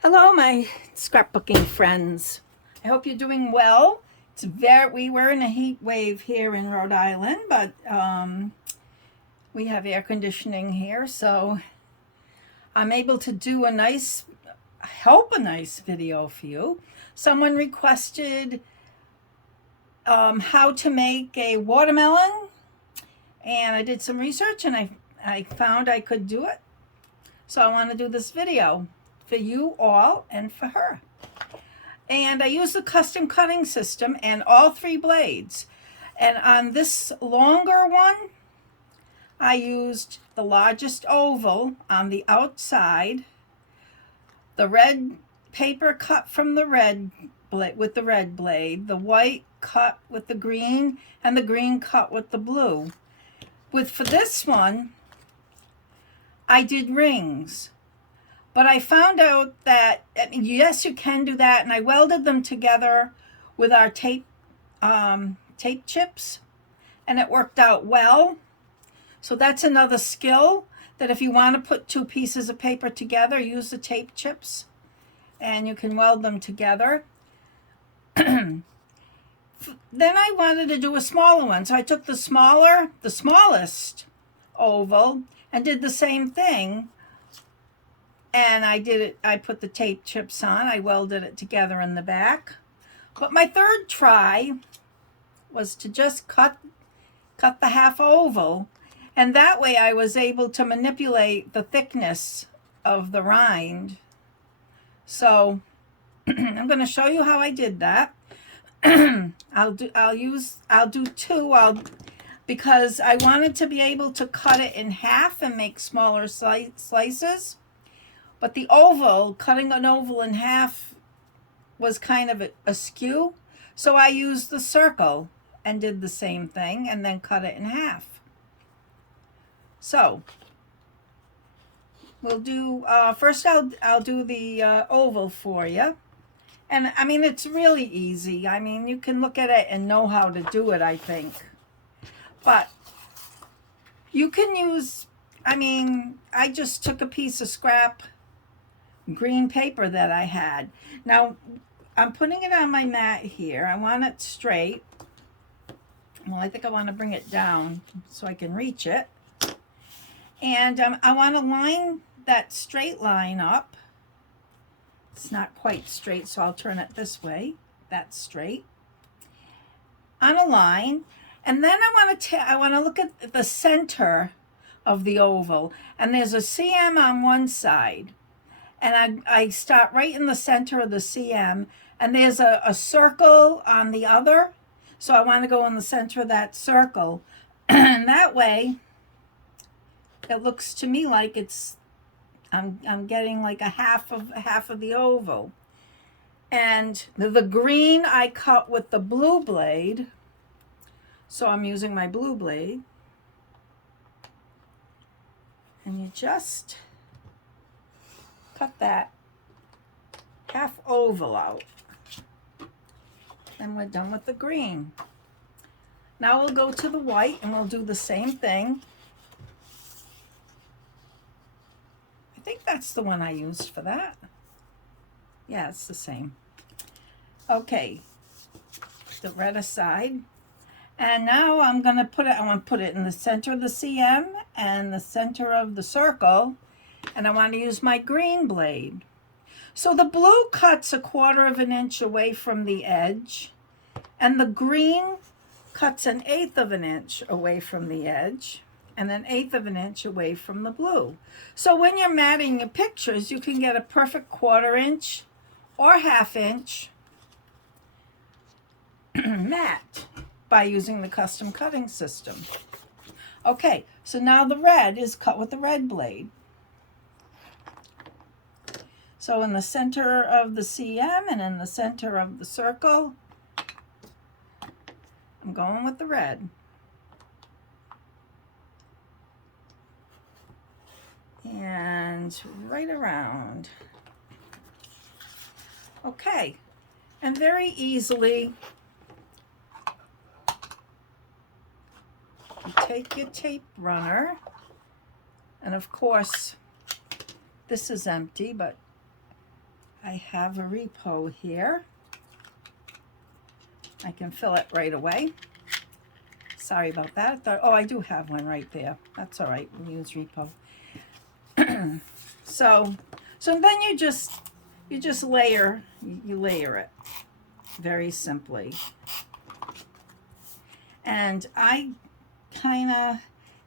Hello, my scrapbooking friends. I hope you're doing well. We were in a heat wave here in Rhode Island, but we have air conditioning here, so I'm able to do a nice video for you. Someone requested how to make a watermelon, and I did some research and I found I could do it. So I want to do this video for you all and for her. And I use the custom cutting system and all three blades. And on this longer one, I used the largest oval on the outside, the red paper cut from the red blade with the red blade, the white cut with the green, and the green cut with the blue. For this one, I did rings. But I found out that, yes, you can do that, and I welded them together with our tape chips, and it worked out well. So that's another skill, that if you want to put two pieces of paper together, use the tape chips, and you can weld them together. Then I wanted to do a smaller one, so I took the smallest oval, and did the same thing. And I put the tape chips on, I welded it together in the back. But my third try was to just cut the half oval, and that way I was able to manipulate the thickness of the rind. So I'm going to show you how I did that. I'll do two, because I wanted to be able to cut it in half and make smaller slices. But cutting an oval in half was kind of askew. So I used the circle and did the same thing and then cut it in half. So we'll do, first I'll do the oval for you. And I mean, it's really easy. I mean, you can look at it and know how to do it, I think. But you can use, I just took a piece of scrap green paper that I had. Now I'm putting it on my mat here. I want it straight. Well, I think I want to bring it down so I can reach it. And I want to line that straight line up. It's not quite straight, so I'll turn it this way. That's straight. On a line. And then I want to look at the center of the oval. And there's a CM on one side. And I start right in the center of the CM, and there's a circle on the other. So I want to go in the center of that circle. And that way, it looks to me like I'm getting like a half of the oval. And the green I cut with the blue blade. So I'm using my blue blade. And you just cut that half oval out. And we're done with the green. Now we'll go to the white and we'll do the same thing. I think that's the one I used for that. Yeah, it's the same. Okay, put the red aside. And now I want to put it in the center of the CM and the center of the circle. And I want to use my green blade. So the blue cuts 1/4 inch away from the edge, and the green cuts 1/8 inch away from the edge, and 1/8 inch away from the blue. So when you're matting your pictures, you can get a perfect 1/4 inch or 1/2 inch mat by using the custom cutting system. Okay, so now the red is cut with the red blade. So in the center of the CM and in the center of the circle, I'm going with the red. And right around. Okay, and very easily, you take your tape runner, and of course, this is empty, but I have a repo here. I can fill it right away. Sorry about that. I thought, oh, I do have one right there. That's all right. We'll use repo. So then you just layer it very simply. And I kind of,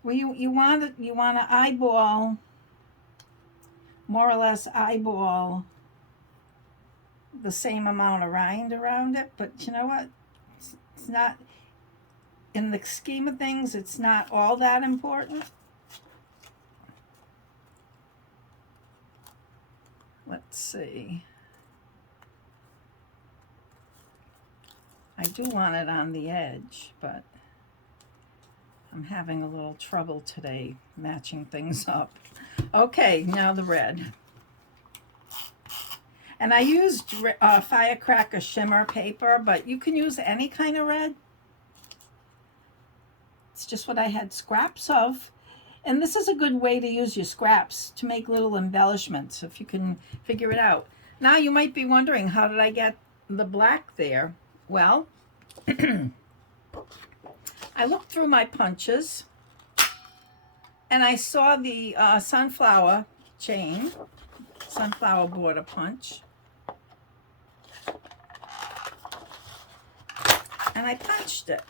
well, you want to eyeball, more or less eyeball the same amount of rind around it, but you know what? It's not, in the scheme of things, it's not all that important. Let's see. I do want it on the edge, but I'm having a little trouble today matching things up. Okay, now the red. And I used Firecracker shimmer paper, but you can use any kind of red. It's just what I had scraps of. And this is a good way to use your scraps to make little embellishments, if you can figure it out. Now you might be wondering, how did I get the black there? Well, I looked through my punches and I saw the sunflower chain, sunflower border punch. And I punched it.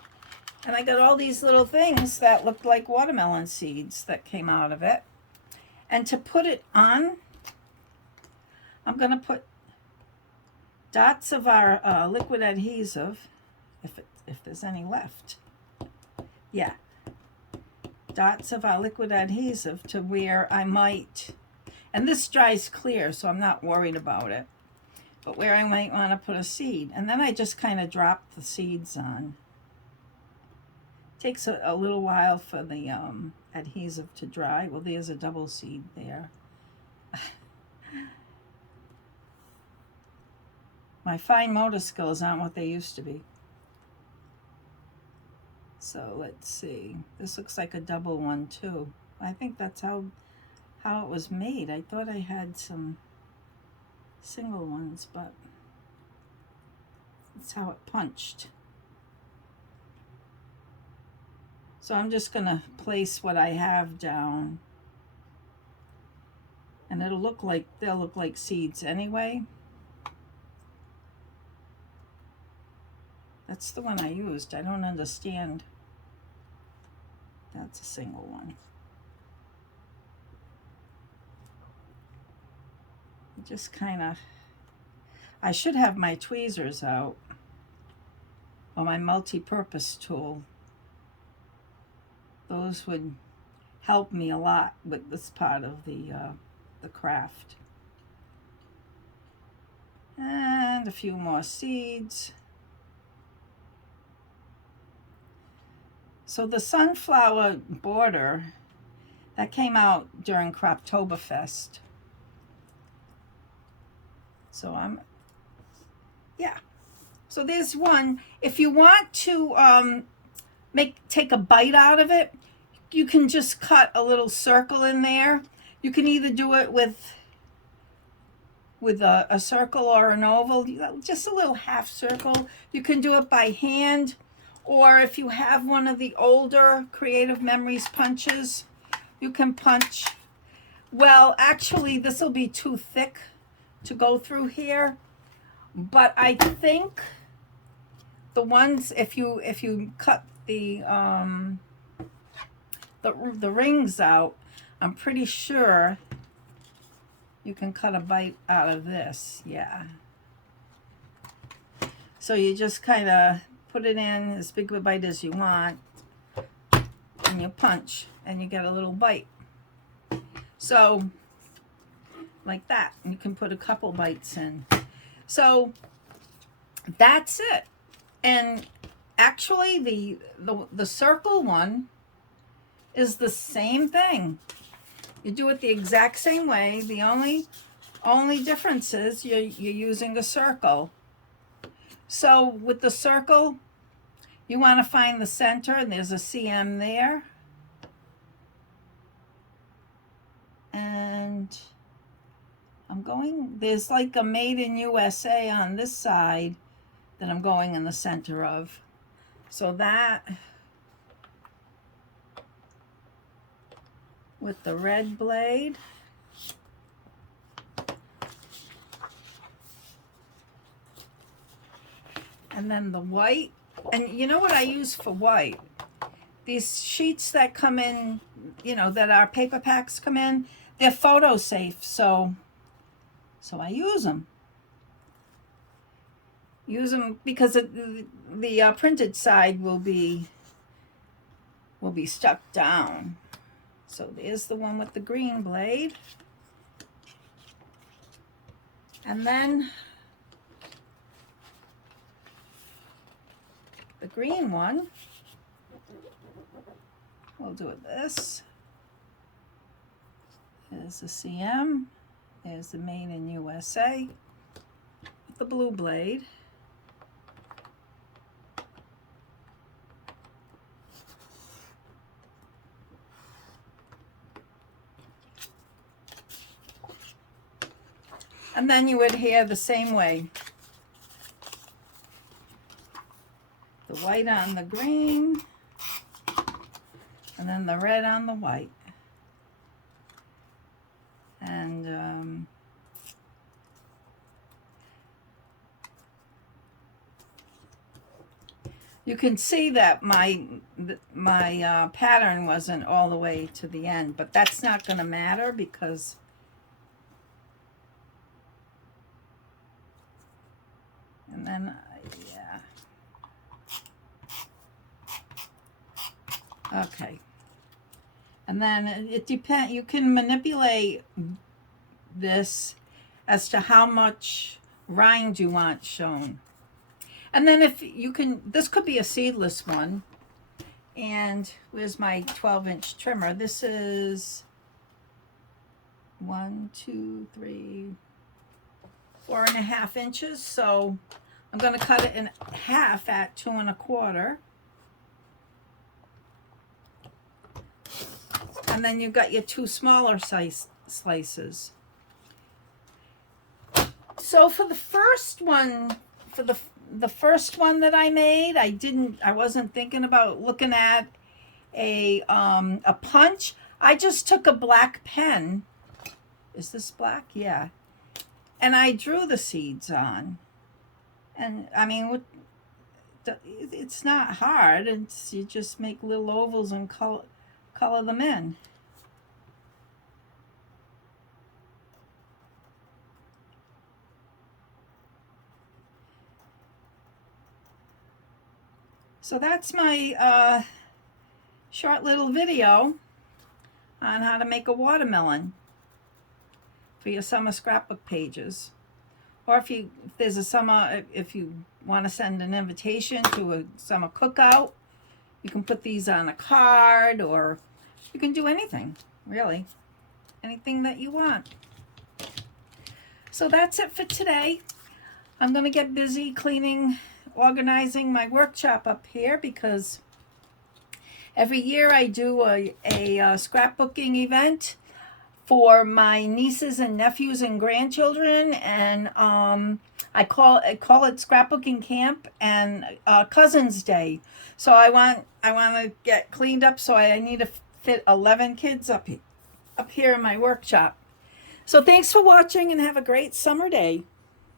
And I got all these little things that looked like watermelon seeds that came out of it. And to put it on, I'm going to put dots of our liquid adhesive, if there's any left. Yeah. Dots of our liquid adhesive to where I might, and this dries clear, so I'm not worried about it, but where I might want to put a seed. And then I just kind of drop the seeds on. Takes a little while for the adhesive to dry. Well, there's a double seed there. My fine motor skills aren't what they used to be. So let's see. This looks like a double one too. I think that's how it was made. I thought I had some single ones, but that's how it punched. So I'm just going to place what I have down. And they'll look like seeds anyway. That's the one I used. I don't understand. That's a single one. Just kind of, I should have my tweezers out, or my multi-purpose tool. Those would help me a lot with this part of the craft. And a few more seeds. So the sunflower border, that came out during Croptoberfest. So so there's one. If you want to take a bite out of it, you can just cut a little circle in there. You can either do it with a circle or an oval, just a little half circle. You can do it by hand, or if you have one of the older Creative Memories punches, you can punch. Well, actually, this will be too thick to go through here, but I think the ones, if you cut the rings out, I'm pretty sure you can cut a bite out of this. Yeah. So you just kind of put it in as big of a bite as you want, and you punch, and you get a little bite. So like that, and you can put a couple bites in. So that's it. And actually the circle one is the same thing. You do it the exact same way. The only difference is you're using a circle. So with the circle, you want to find the center, and there's a CM there. And I'm there's like a Made in USA on this side that I'm going in the center of. So that with the red blade. And then the white. And you know what I use for white? These sheets that come in, you know, that our paper packs come in, they're photo safe, so I use them. Use them because the printed side will be stuck down. So there's the one with the green blade. And then the green one, we'll do it this. There's the CM. There's the Made in USA. The blue blade. And then you adhere the same way. The white on the green, and then the red on the white. And you can see that my pattern wasn't all the way to the end, but that's not going to matter because and then yeah. Okay. And then it depends, you can manipulate this as to how much rind you want shown. And then if you can, this could be a seedless one. And where's my 12-inch trimmer? This is 1, 2, 3, 4.5 inches. So I'm going to cut it in half at 2 1/4. And then you've got your 2 smaller size slices. So for the first one, for the first one that I made, I wasn't thinking about looking at a punch. I just took a black pen. Is this black? Yeah. And I drew the seeds on. And I mean, it's not hard. You just make little ovals and color them in. So that's my short little video on how to make a watermelon for your summer scrapbook pages. Or if there's a summer, if you want to send an invitation to a summer cookout, you can put these on a card, or you can do anything, really. Anything that you want. So that's it for today. I'm going to get busy cleaning, organizing my workshop up here because every year I do a scrapbooking event for my nieces and nephews and grandchildren, and I call it scrapbooking camp and Cousins Day. So I want to get cleaned up, so I need to fit 11 kids up here in my workshop. So thanks for watching and have a great summer day.